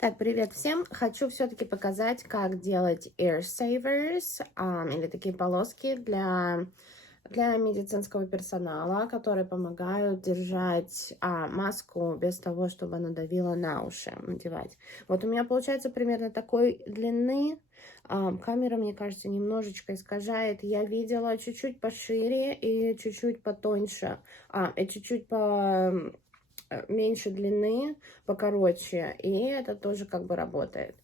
Так, привет всем! Хочу все-таки показать, как делать ear savers, или такие полоски для медицинского персонала, которые помогают держать маску без того, чтобы она давила на уши, надевать. Вот у меня получается примерно такой длины. Камера, мне кажется, немножечко искажает. Я видела чуть-чуть пошире и чуть-чуть потоньше, и чуть-чуть меньше длины, покороче, и это тоже как бы работает.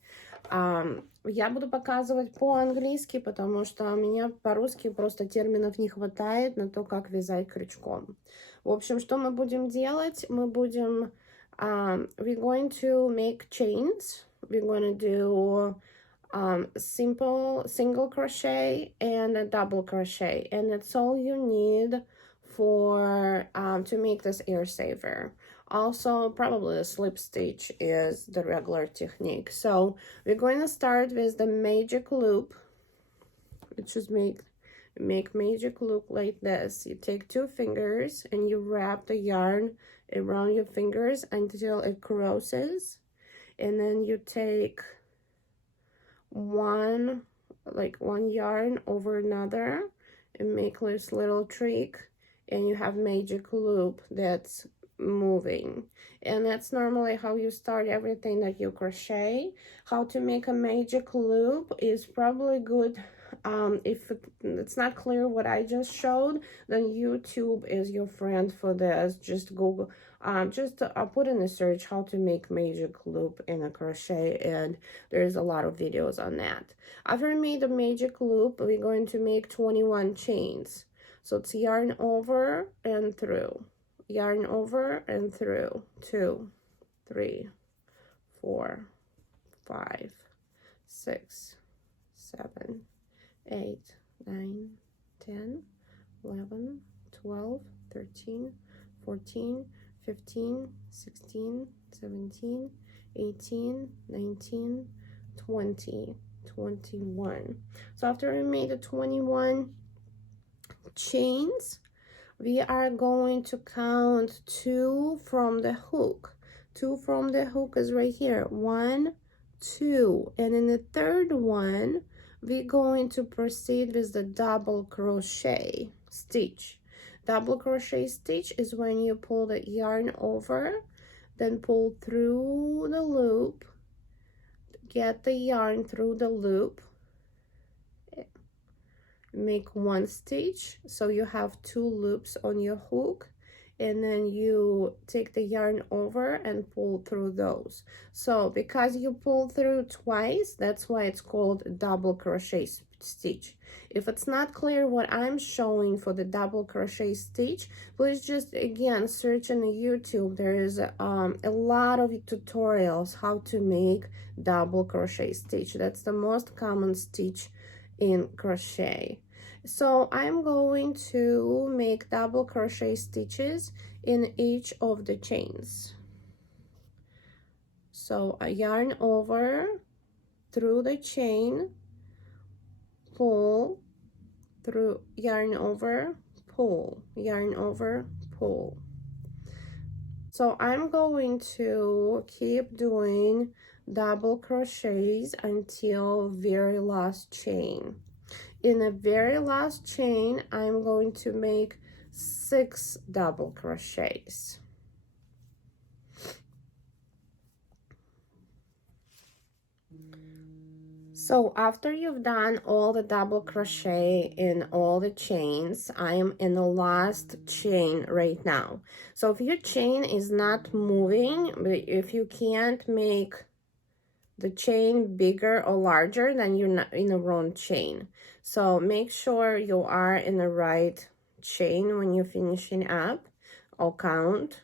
Я буду показывать по-английски, потому что у меня по-русски просто терминов не хватает на то, как вязать крючком. В общем, что мы будем делать? Мы будем... we're going to make chains. We're going to do simple single crochet and a double crochet. And that's all you need for to make this ear saver. Also, probably the slip stitch is the regular technique. So we're going to start with the magic loop. It should make magic loop like this. You take 2 fingers and you wrap the yarn around your fingers until it crosses, and then you take one yarn over another and make this little trick, and you have magic loop that's moving. And that's normally how you start everything that you crochet. How to make a magic loop is probably good. If it's not clear what I just showed, then YouTube is your friend for this. Just Google, put in a search how to make magic loop in a crochet, and there's a lot of videos on that. After I made a magic loop, we're going to make 21 chains. So it's yarn over and through, yarn over and through, 2, 3, 4, 5, 6, 7, 8, 9, 10, 11, 12, 13, 14, 15, 16, 17, 18, 19, 20, 21. So after we made the 21 chains, we are going to count 2 from the hook. 2 from the hook is right here. 1, 2. And in the third one, we're going to proceed with the double crochet stitch. Double crochet stitch is when you pull the yarn over, then pull through the loop, get the yarn through the loop, make 1 stitch, so you have 2 loops on your hook, and then you take the yarn over and pull through those. So because you pull through twice, that's why it's called double crochet stitch. If it's not clear what I'm showing for the double crochet stitch, please just again search on YouTube. There is a lot of tutorials how to make double crochet stitch. That's the most common stitch in crochet. So I'm going to make double crochet stitches in each of the chains. So a yarn over, through the chain, pull, through, yarn over, pull, yarn over, pull. So I'm going to keep doing double crochets until very last chain. In the very last chain, I'm going to make 6 double crochets. So after you've done all the double crochet in all the chains, I am in the last chain right now. So if your chain is not moving, if you can't make the chain bigger or larger, then you're not in the wrong chain. So make sure you are in the right chain when you're finishing up. I'll count.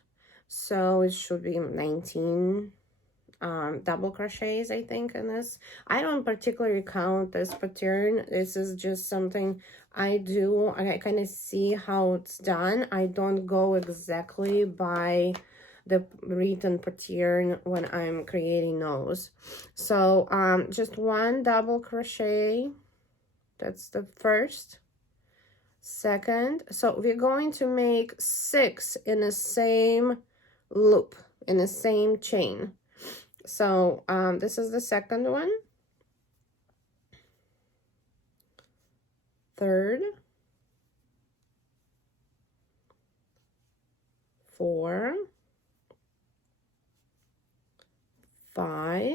So it should be 19 double crochets, I think, in this. I don't particularly count this pattern. This is just something I do. I kind of see how it's done. I don't go exactly by the written pattern when I'm creating those. So just 1 double crochet, that's the first, second. So we're going to make 6 in the same loop, in the same chain. So this is the second one, third, 4, 5.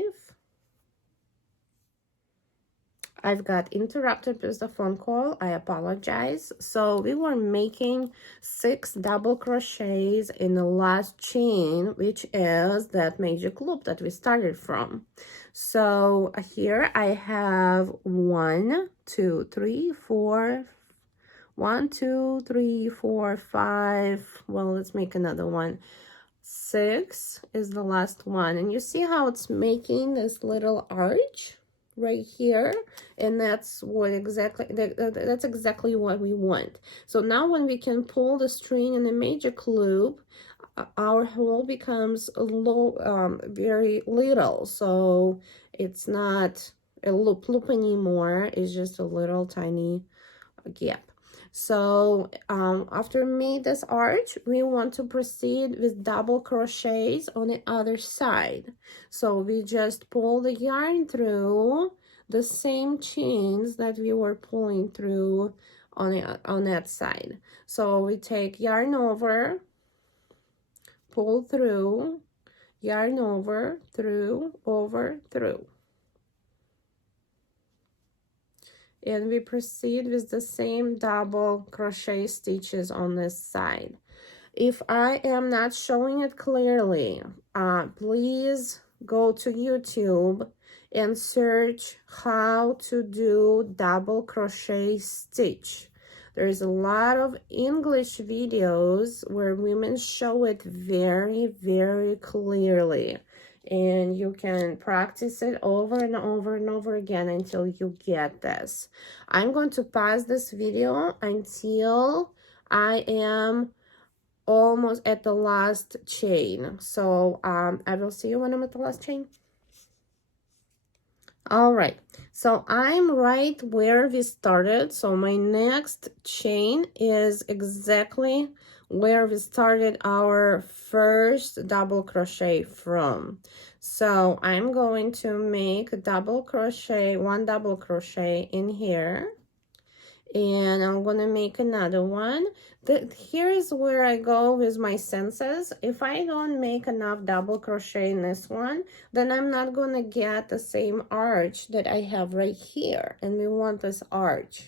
I've got interrupted with the phone call. I apologize. So we were making 6 double crochets in the last chain, which is that magic loop that we started from. So here I have 1, 2, 3, 4, 1, 2, 3, 4, 5. Well, let's make another one. 6 is the last one, and you see how it's making this little arch right here, and that's what exactly that's exactly what we want. So now when we can pull the string in the magic loop, our hole becomes a low, very little, so it's not a loop anymore. It's just a little tiny gap. So after we made this arch, we want to proceed with double crochets on the other side. So we just pull the yarn through the same chains that we were pulling through on that side. So we take yarn over, pull through, yarn over, through, over, through. And we proceed with the same double crochet stitches on this side. If I am not showing it clearly, please go to YouTube and search how to do double crochet stitch. There's a lot of English videos where women show it very, very clearly. And you can practice it over and over and over again until you get this. I'm going to pause this video until I am almost at the last chain. So I will see you when I'm at the last chain. All right, so I'm right where we started. So my next chain is exactly where we started our first double crochet from. So I'm going to make a double crochet, 1 double crochet in here, and I'm gonna make another one. Here is where I go with my senses. If I don't make enough double crochet in this one, then I'm not gonna get the same arch that I have right here, and we want this arch.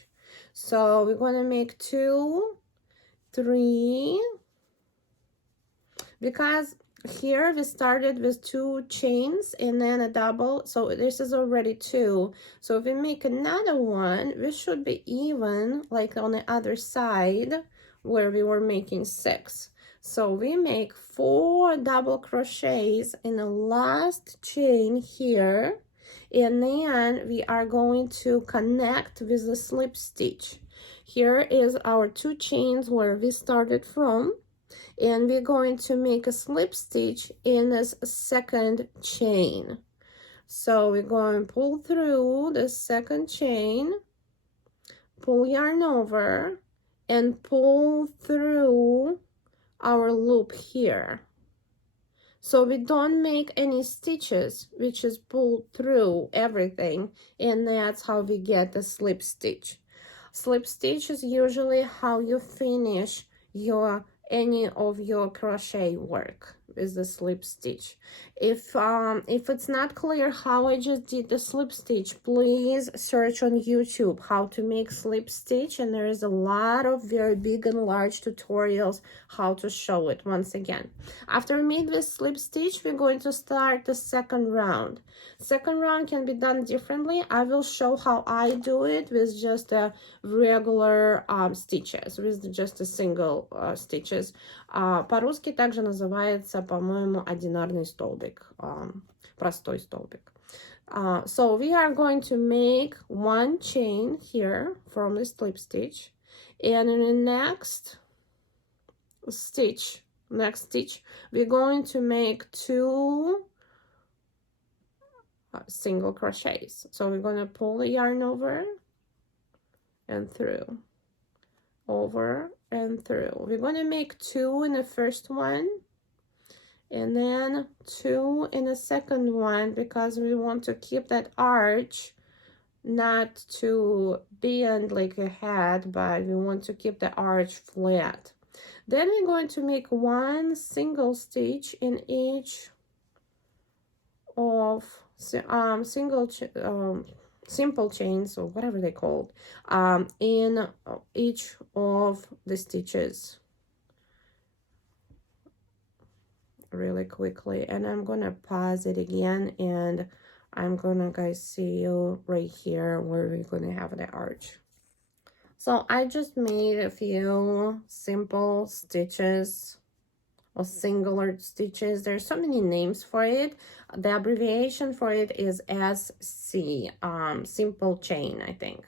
So we're gonna make 2, 3, because here we started with 2 chains and then a double, so this is already 2. So if we make another one, we should be even like on the other side where we were making 6. So we make 4 double crochets in the last chain here, and then we are going to connect with the slip stitch. Here is our 2 chains where we started from, and we're going to make a slip stitch in this second chain. So we're going to pull through the second chain, pull yarn over, and pull through our loop here. So we don't make any stitches, we just pull through everything, and that's how we get the slip stitch. Slip stitch is usually how you finish any of your crochet work with the slip stitch. If it's not clear how I just did the slip stitch, please search on YouTube how to make slip stitch, and there is a lot of very big and large tutorials how to show it. Once again, after we make this slip stitch, we're going to start the second round. Second round can be done differently. I will show how I do it with just a regular stitches, with just a single stitches. По-русски также называется, по-моему, одинарный столбик, простой столбик. So we are going to make 1 chain here from the slip stitch, and in the next stitch, we're going to make 2 single crochets. So we're going to pull the yarn over and through, over and through. We're going to make 2 in the first one, and then 2 in the second one, because we want to keep that arch not to bend like a hat, but we want to keep the arch flat. Then we're going to make 1 single stitch in each of simple chains, or whatever they called, in each of the stitches, really quickly. And I'm gonna pause it again, and I'm gonna, guys, see you right here where we're gonna have the arch. So I just made a few simple stitches, or singular stitches. There's so many names for it. The abbreviation for it is SC, simple chain, I think.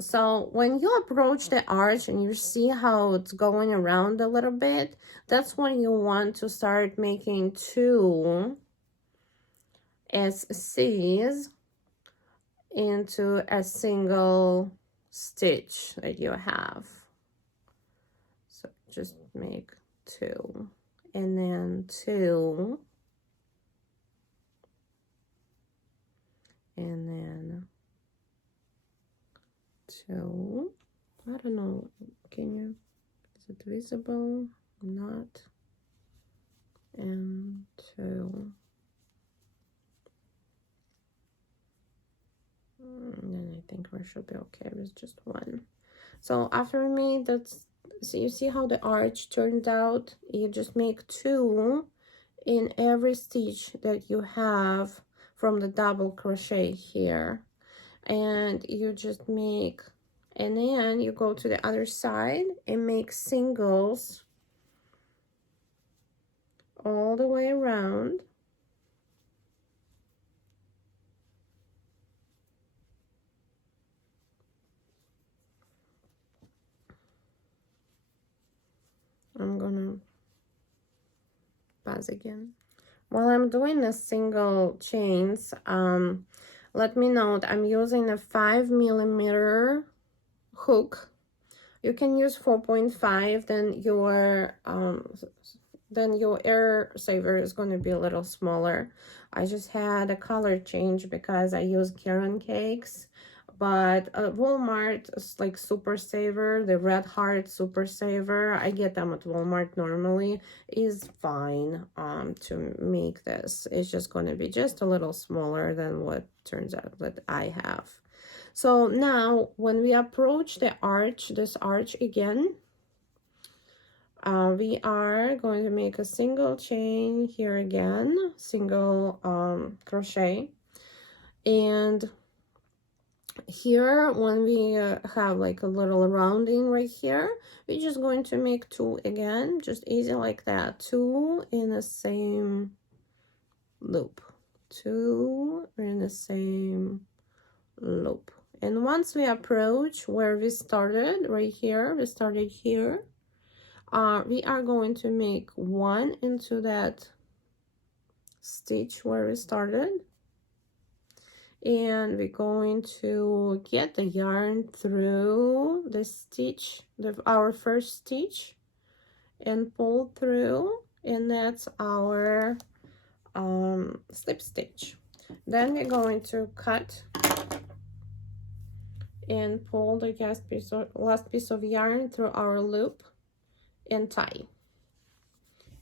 So when you approach the arch and you see how it's going around a little bit, that's when you want to start making 2 SCs into a single stitch that you have. So just make 2, and then 2, and then 2. I don't know, can you, is it visible? Not. And 2. And then I think we should be okay with just 1. So after we made that, so you see how the arch turned out? You just make 2 in every stitch that you have from the double crochet here, and you just make, and then you go to the other side and make singles all the way around. I'm gonna pause again. While I'm doing the single chains, let me note I'm using a 5mm hook. You can use 4.5, then your air saver is going to be a little smaller. I just had a color change because I use Karen cakes, but Walmart is like Super Saver, the Red Heart Super Saver, I get them at Walmart normally, is fine to make this. It's just going to be just a little smaller than what turns out that I have. So now when we approach the arch, this arch again, we are going to make a single chain here again, single crochet, and here when we have like a little rounding right here, we're just going to make 2 again, just easy like that, 2 in the same loop, 2 in the same loop. And once we approach where we started, right here, we started here, we are going to make 1 into that stitch where we started, and we're going to get the yarn through the stitch, our first stitch, and pull through, and that's our slip stitch. Then we're going to cut and pull the last piece of yarn through our loop and tie.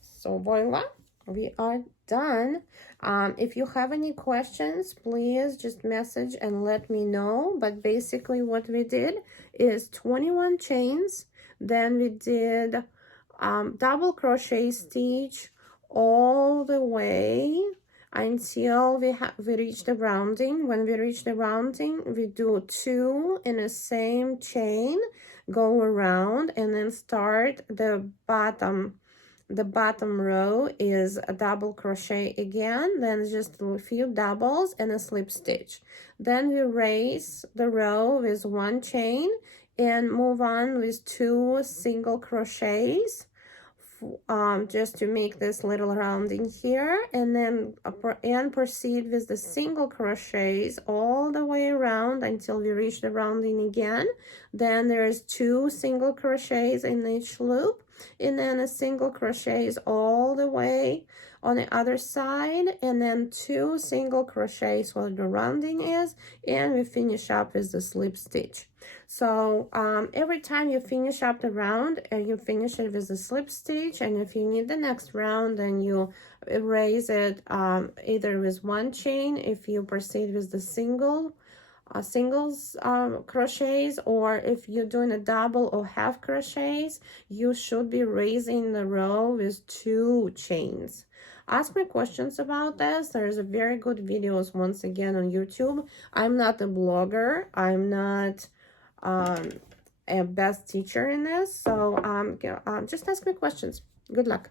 So voila, we are done. If you have any questions, please just message and let me know. But basically what we did is 21 chains, then we did double crochet stitch all the way until we reach the rounding. When we reach the rounding, we do 2 in the same chain, go around, and then start the bottom. The bottom row is a double crochet again, then just a few doubles and a slip stitch. Then we raise the row with 1 chain and move on with 2 single crochets, just to make this little rounding here, and then proceed with the single crochets all the way around until we reach the rounding again. Then there's 2 single crochets in each loop, and then a single crochets all the way on the other side, and then 2 single crochets where the rounding is, and we finish up with the slip stitch. So every time you finish up the round, and you finish it with a slip stitch, and if you need the next round, then you erase it either with 1 chain if you proceed with the singles crochets, or if you're doing a double or half crochets, you should be raising the row with 2 chains. Ask me questions about this. There's a very good videos once again on YouTube. I'm not a blogger. I'm not a best teacher in this, so just ask me questions. Good luck.